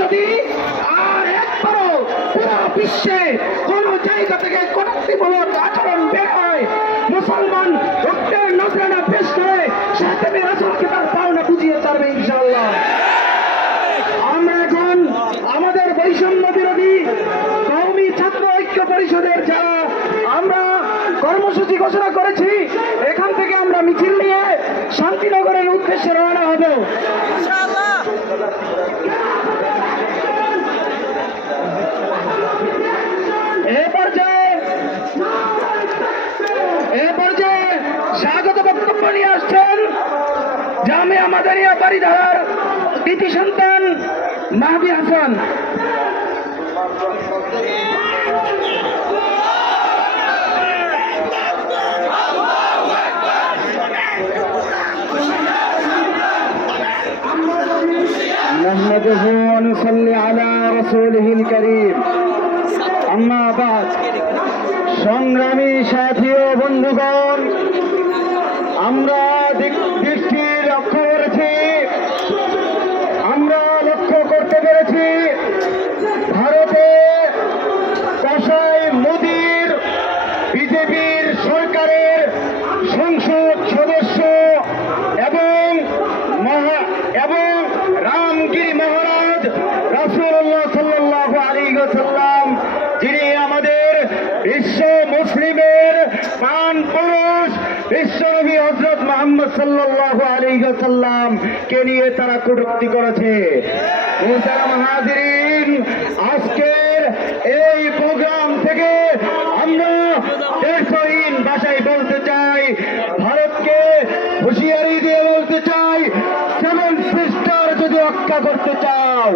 যদি আর একবারও পুরো বিশ্বে কোন জায়গা থেকে কটূক্তিমূলক আচরণ বের হয়, মুসলমান রক্তের নজরানা পেশ করে খাতেমে রাসূলকে তার পাওনা বুঝিয়ে ছাড়বে ইনশাআল্লাহ। আমরা এখন আমাদের বৈষম্য বিরোধী কওমি ছাত্র ঐক্য পরিষদের যারা আমরা কর্মসূচি ঘোষণা করেছি, এখান থেকে আমরা মিছিল নিয়ে শান্তিনগরের উদ্দেশ্যে রওনা হব। এ পর্যায়ে স্বাগত বক্তব্য নিয়ে আসছেন জামিয়া মাদানিয়া বাড়িধারার কৃতি সন্তান মাহদী হাসান। নাহমাদুহু ওয়া নুসাল্লি আলা রাসূলিহিল কারীম। আম্মা বাদ। সংগ্রামী সাথী ও বন্ধুগণ, আমরা দৃষ্টি লক্ষ্য করেছি, আমরা লক্ষ্য করতে পেরেছি ভারতে কসাই মোদির বিজেপির সরকারের সংসদ সদস্য এবং রামগিরি মহারাজ রাসূলুল্লাহ সাল্লাল্লাহু আলাইহি ওয়াসাল্লাম, যিনি আমাদের বিশ্ব মুসলিমের প্রাণ পুরুষ বিশ্বনবী হযরত মুহাম্মদ সাল্লাল্লাহু আলাইহি ওয়াসাল্লাম কে নিয়ে তারা কটূক্তি করেছে। মুহতারাম হাজিরিন, আজকের এই প্রোগ্রাম থেকে আমরা দেশহীন ভাষায় বলতে চাই, ভারতকে হুঁশিয়ারি দিয়ে বলতে চাই, সেভেন সিস্টার যদি রক্ষা করতে চাও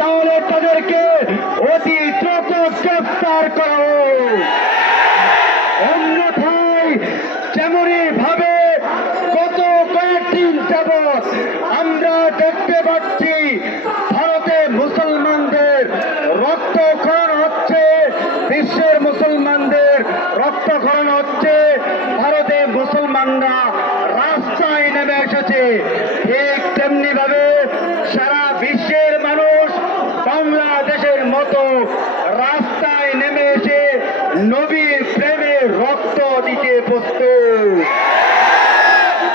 তাহলে তাদেরকে অতি দ্রুত গ্রেফতার করো। অন্যথায় যেমনই ভাবে গত কয়েকদিন যাবৎ আমরা দেখতে পাচ্ছি ভারতে মুসলমানদের রক্তক্ষরণ হচ্ছে, বিশ্বের মুসলমানদের রক্তক্ষরণ হচ্ছে, ভারতে মুসলমানরা রাস্তায় নেমে এসেছে, ঠিক তেমনি ভাবে সারা বিশ্বের মানুষ বাংলাদেশের মতো রাস্তায় নেমে এসে নবীর প্রেমে রক্ত দিতে প্রস্তুত।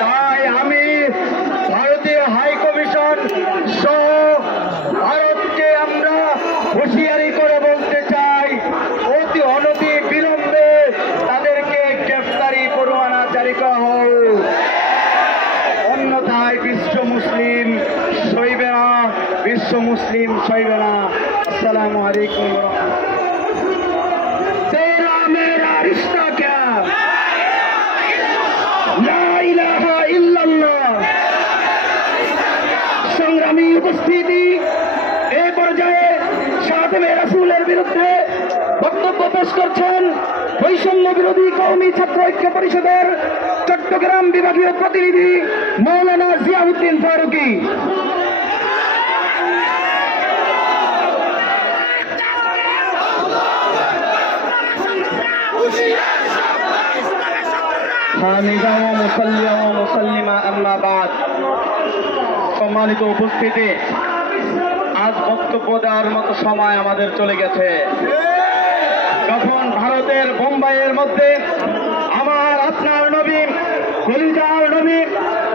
তাই আমি ভারতীয় হাই কমিশন সহ ভারতকে আমরা হুঁশিয়ারি করে বলতে চাই, অতি অনতি বিলম্বে তাদেরকে গ্রেফতারি পরোয়ানা জারি করা হোক, অন্যথায় বিশ্ব মুসলিম সইবে না, বিশ্ব মুসলিম সইবে না। আসসালামু আলাইকুম। তেরা মেরা রিশতা ক্যা, লা ইলাহা ইল্লাল্লাহ। সংগ্রামী উপস্থিতি, এই পর্যায়ে খাতেমে রাসূলের বিরুদ্ধে বক্তব্য পেশ করছেন বৈষম্য বিরোধী কওমি ছাত্র ঐক্য পরিষদের চট্টগ্রাম বিভাগীয় প্রতিনিধি মাওলানা জিয়াউদ্দিন ফারুকী। সম্মানিত উপস্থিতি, আজ বক্তব্য দেওয়ার মতো সময় আমাদের চলে গেছে। যখন ভারতের বোম্বাইয়ের মধ্যে আমার আপনার নবী, কলিজার নবী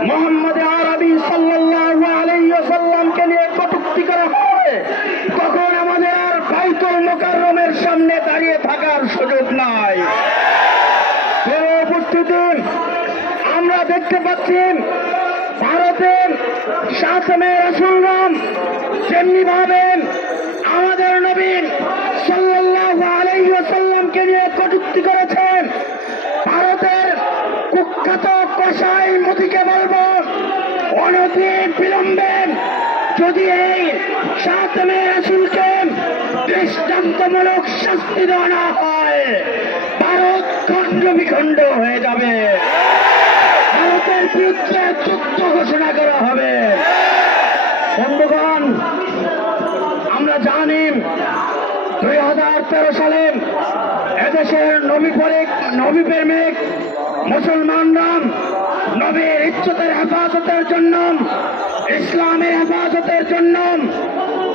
মুহাম্মদ আরবি সাল্লাল্লাহু আলাইহি ওয়াসাল্লামকে নিয়ে কটূক্তি করা হয়, তখন আমাদের আর বাইতুল মুকাররমের সামনে দাঁড়িয়ে থাকার সুযোগ নাই। উপস্থিতি, আমরা দেখতে পাচ্ছি ভারতের খাতেমে রাসূলগণ যেমনি ভাবে আমাদের নবী সাল্লাল্লাহু আলাইহি ওয়াসাল্লামকে নিয়ে কটূক্তি করেছেন, ভারতের কুখ্যাত কসাই মোদিকে বলবো, অনতি বিলম্বে যদি এই খাতেমে রাসূলকে দৃষ্টান্তমূলক শাস্তি দেওয়া না হয়, ভারত খণ্ড বিখণ্ড হয়ে যাবে, ভারতের বিরুদ্ধে যুদ্ধ ঘোষণা করা হবে। বন্ধুগণ, আমরা জানি 2013 সালে এদেশের নবী প্রেমিক মুসলমানরা নবীর ইজ্জতের হেফাজতের জন্য, ইসলামের হেফাজতের জন্য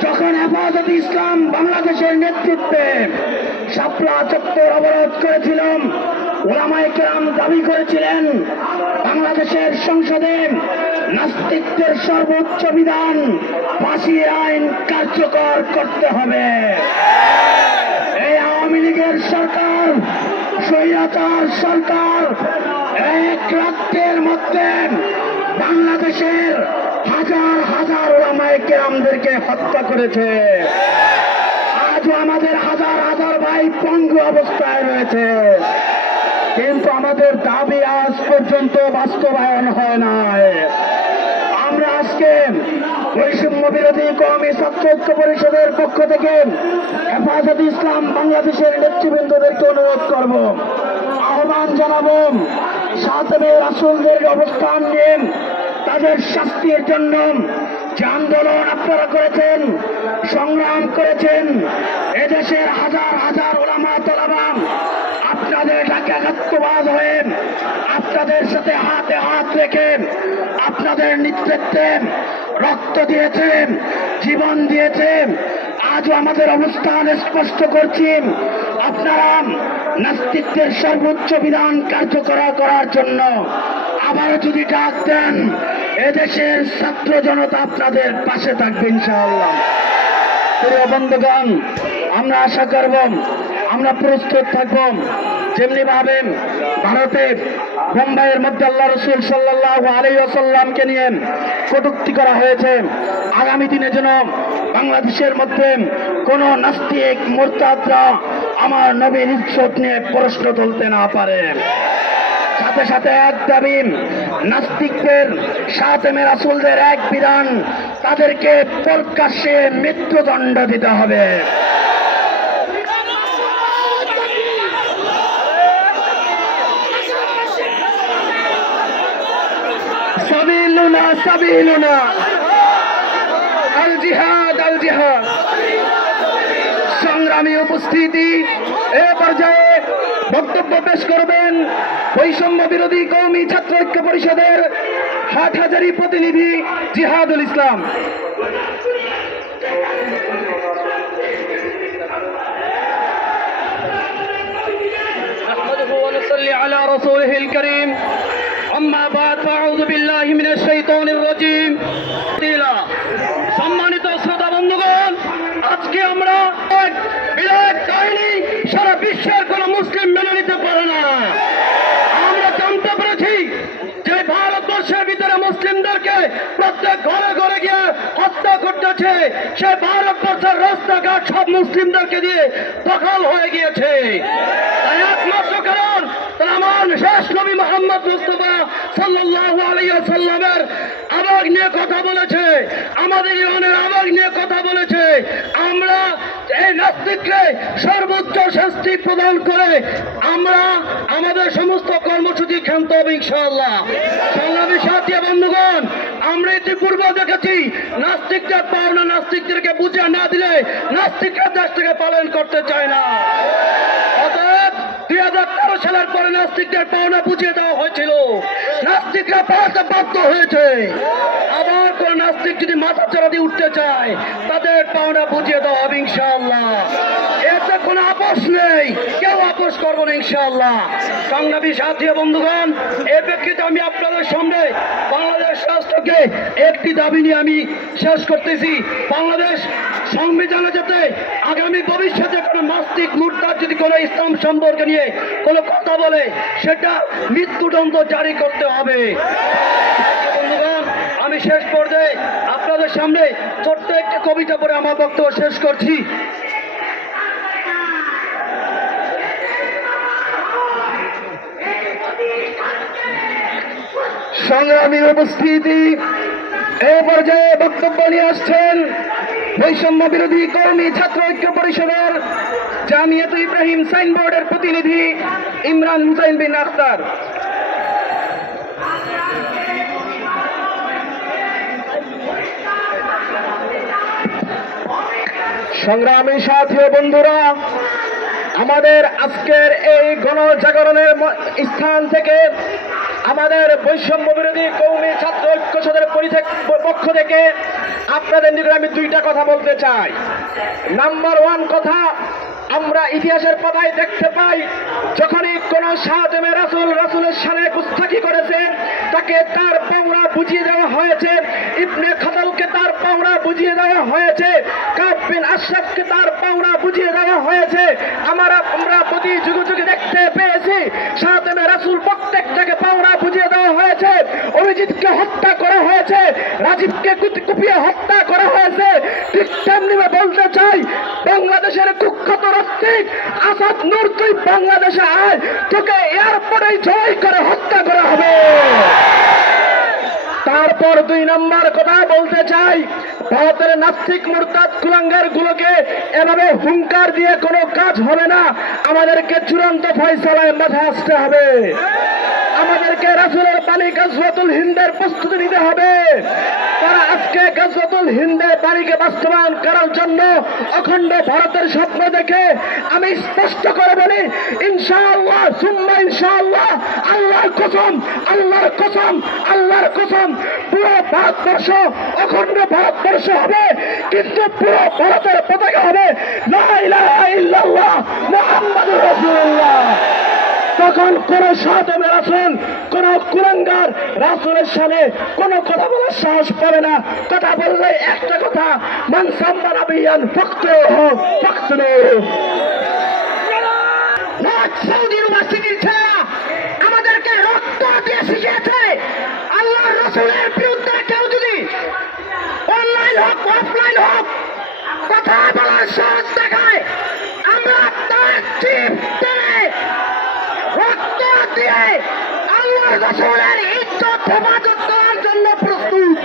যখন হেফাজতে ইসলাম বাংলাদেশের নেতৃত্বে শাপলা চত্বর অবরোধ করেছিলাম, ওলামায়ে কেরাম দাবি করেছিলেন বাংলাদেশের সংসদে নাস্তিকদের সর্বোচ্চ বিধান ফাঁসির আইন কার্যকর করতে হবে। এই আওয়ামী লীগের সরকার, স্বৈরাচার সরকার, এক রাত্রের মধ্যে বাংলাদেশের হাজার হাজার ওলামায়ে কেরামদেরকে হত্যা করেছে। আজও আমাদের হাজার হাজার ভাই পঙ্গু অবস্থায় রয়েছে, কিন্তু আমাদের দাবি আজ পর্যন্ত বাস্তবায়ন হয় নাই। আমরা আজকে বৈষম্য বিরোধী কওমি ছাত্র ঐক্য পরিষদের পক্ষ থেকে হেফাজতে ইসলাম বাংলাদেশের নেতৃবৃন্দদেরকে অনুরোধ করব, আহ্বান জানাবো, সাতেমে রাসূলদের অবস্থান নিয়ে তাদের শাস্তির জন্য যে আন্দোলন আপনারা করেছেন, সংগ্রাম করেছেন, এদেশের হাজার হাজার ওলামা তালাবা আপনাদের ডাকে একাত্মবাদ হয়ে আপনাদের সাথে হাতে হাত রেখে আপনাদের নেতৃত্বে রক্ত দিয়েছেন, জীবন দিয়েছেন। আজও আমাদের অবস্থান স্পষ্ট করছি, আপনারা নাস্তিকদের সর্বোচ্চ বিধান কার্যকর করার জন্য আবারও যদি ডাক দেন, এদেশের ছাত্র জনতা আপনাদের পাশে থাকবে ইনশাআল্লাহ। প্রিয় বন্ধুগণ, আমরা আশা করব, আমরা প্রস্তুত থাকব। যেমনি ভাবে ভারতে বোম্বাইয়ের মধ্যে আল্লাহ রাসূল সাল্লাল্লাহু আলাইহি ওয়াসাল্লামকে নিয়ে কটূক্তি করা হয়েছে, আগামী দিনে যেন বাংলাদেশের মধ্যে কোন নাস্তিক মুরতাদরা আমার নবীর ইজ্জত নিয়ে প্রশ্ন তুলতে না পারে। সাথে সাথে এক দাবি, নাস্তিকদের সাতেমে রাসূলদের এক বিধান, তাদেরকে প্রকাশ্যে মৃত্যুদণ্ড দিতে হবে। সাবিলুনা সাবিলুনা আল জিহাদ আল জিহাদ। সংগ্রামী উপস্থিতি, এ পর্যায়ে বক্তব্য পেশ করবেন বৈষম্য বিরোধী কওমি ছাত্র ঐক্য পরিষদের হাটহাজারী প্রতিনিধি জিহাদুল ইসলাম। نحمده ونصلي على رسوله الكريم أما بعد فأعوذ بالله من الشيطان الرجيم। সম্মানিত শ্রোতা বন্ধুগণ, আজকে আমরা এক বিরাট কাহিনী সারা বিশ্বের কোন মুসলিম মেনে নিতে পারে না। আমরা জানতে পেরেছি যে ভারতবর্ষের ভিতরে মুসলিমদেরকে প্রত্যেক ঘরে ঘরে গিয়ে হত্যা করতেছে, সে ভারতবর্ষের রাস্তাঘাট সব মুসলিমদেরকে দিয়ে দখল হয়ে গিয়েছে। তাই একমাত্র কারণ তারা আমার শেষ নবী মুহাম্মদ মুস্তাফা সাল্লাল্লাহু আলাইহি ওয়াসাল্লামের আবেগ নিয়ে কথা বলেছে, আমাদের ইমানের আবেগ নিয়ে কথা বলেছে। আমরা এই নাস্তিককে সর্বোচ্চ শাস্তি প্রদান করে আমরা আমাদের সমস্ত কর্মসূচি ক্ষান্ত হবে ইনশাআল্লাহ। সংগ্রামী সাথী বন্ধুগণ, আমরা ইতিপূর্বে দেখেছি নাস্তিকদের পাওনা নাস্তিকদেরকে বুঝে না দিলে নাস্তিকরা দেশ থেকে পালন করতে চায় না। অতএব 2013 সালের পরে নাস্তিকদের পাওনা বুঝিয়ে দেওয়া হয়েছিল, নাস্তিকরা পাওয়াতে বাধ্য হয়েছে। আবার কোন নাস্তিক যদি মাথা চারা দিয়ে উঠতে চায়, তাদের পাওনা বুঝিয়ে দেওয়া হবে ইনশাআল্লাহ। এতে কোনো আপোষ নেই, কেউ আপোষ করবো না ইনশাআল্লাহ। সংগ্রামী সাথী বন্ধুগণ, এর প্রেক্ষিতে আমি আপনাদের সামনে বাংলাদেশ রাষ্ট্রকে একটি দাবি নিয়ে আমি শেষ করতেছি। বাংলাদেশ সংবিধানে যাতে আগামী ভবিষ্যতে কোনো নাস্তিক মুরতাদ যদি কোনো ইসলাম সম্পর্কে নিয়ে কোনো কথা বলে, সেটা মৃত্যুদণ্ড জারি করতে হবে। বন্ধুগণ, আমি শেষ পর্যায়ে আপনাদের সামনে ছোট্ট একটি কবিতা পড়ে আমার বক্তব্য শেষ করছি। সংগ্রামী উপস্থিতি, এই পর্যায়ে বক্তব্য নিয়ে আসছেন বৈষম্য বিরোধী কওমি ছাত্র ঐক্য পরিষদের জামিয়াত ইব্রাহিম সাইনবোর্ডের প্রতিনিধি ইমরান হুসাইন বিন আখতার। সংগ্রামী সাথী ও বন্ধুরা, আমাদের আজকের এই গণজাগরণের স্থান থেকে আমাদের বৈষম্য বিরোধী কওমি ছাত্র ঐক্য সদনের পক্ষ থেকে আপনাদের নিকট আমি দুইটা কথা বলতে চাই। নাম্বার ওয়ান কথা, আমরা ইতিহাসের পাতায় দেখতে পাই যখনই কোন সাহায্যে রাসূলের সামনে গুস্তাখি করেছে তাকে তার পাওনা বুঝিয়ে দেওয়া হয়েছে। ইবনে খাতালকে তার পাওনা বুঝিয়ে দেওয়া হয়েছে, কাব বিন আশরাফকে তার পাওনা বুঝিয়ে দেওয়া হয়েছে। আমরা প্রতি যুগে যুগে দেখতে পেয়েছি সাহায্যে রাসূল প্রত্যেকটাকে পাওনা বুঝিয়ে দেওয়া হয়েছে। অভিজিৎকে হত্যা করা হয়েছে, রাজীবকে কুপিয়ে হত্যা করা হয়েছে। ঠিক তেমনি বলতে চাই, বাংলাদেশের কুখ্যাত রাষ্ট্রিক আসাদ নূর, তুই বাংলাদেশে আয়, তোকে এয়ারপোর্টে জয় করে হত্যা করা হবে। তারপর দুই নম্বর কথা বলতে চাই, ভারতের নাস্তিক মুরতাদ কুলাঙ্গার গুলোকে এভাবে হুঙ্কার দিয়ে কোনো কাজ হবে না। আমাদেরকে চূড়ান্ত ফয়সালায় মাথায় আসতে হবে। আমাদেরকে রাসূলের বাণী গাজওয়াতুল হিন্দের প্রস্তুতি নিতে হবে। তারা আজকে গাজওয়াতুল হিন্দের বাণীকে বাস্তবায়ন করার জন্য অখণ্ড ভারতের স্বপ্ন দেখে, আমি স্পষ্ট করে বলি, ইনশাআল্লাহ সুম্মা ইনশাআল্লাহ, আল্লাহর কসম, আল্লাহর কসম, আল্লাহর কসম, পুরো ভারতবর্ষ অখণ্ড ভারতবর্ষ হবে, কিন্তু পুরো ভারতের পতাকা হবে লা ইলাহা ইল্লাল্লাহ মুহাম্মাদুর রাসূলুল্লাহ। তখন কোন সাহায্যে রাসূল, কোন কুলাঙ্গার রাসূলের সামনে কোনো কথা বলার সাহস পাবে না। কথা বললে একটা কথা, মান সাম্মা নাবিয়ান ফাকতুহু ফাকতুলুহু। সৌদি ইউনিভার্সিটির ছেলেরা আমাদেরকে রক্ত দিয়ে শিখিয়েছে, আল্লাহর রাসূলের বিরুদ্ধে কেউ যদি অনলাইন হোক অফলাইন হোক কথা বলার সাহস দেখায়, আমরা তার চিপ টেনে রক্ত দিয়ে আল্লাহর রাসূলের ইজ্জত হেফাজত করার জন্য প্রস্তুত।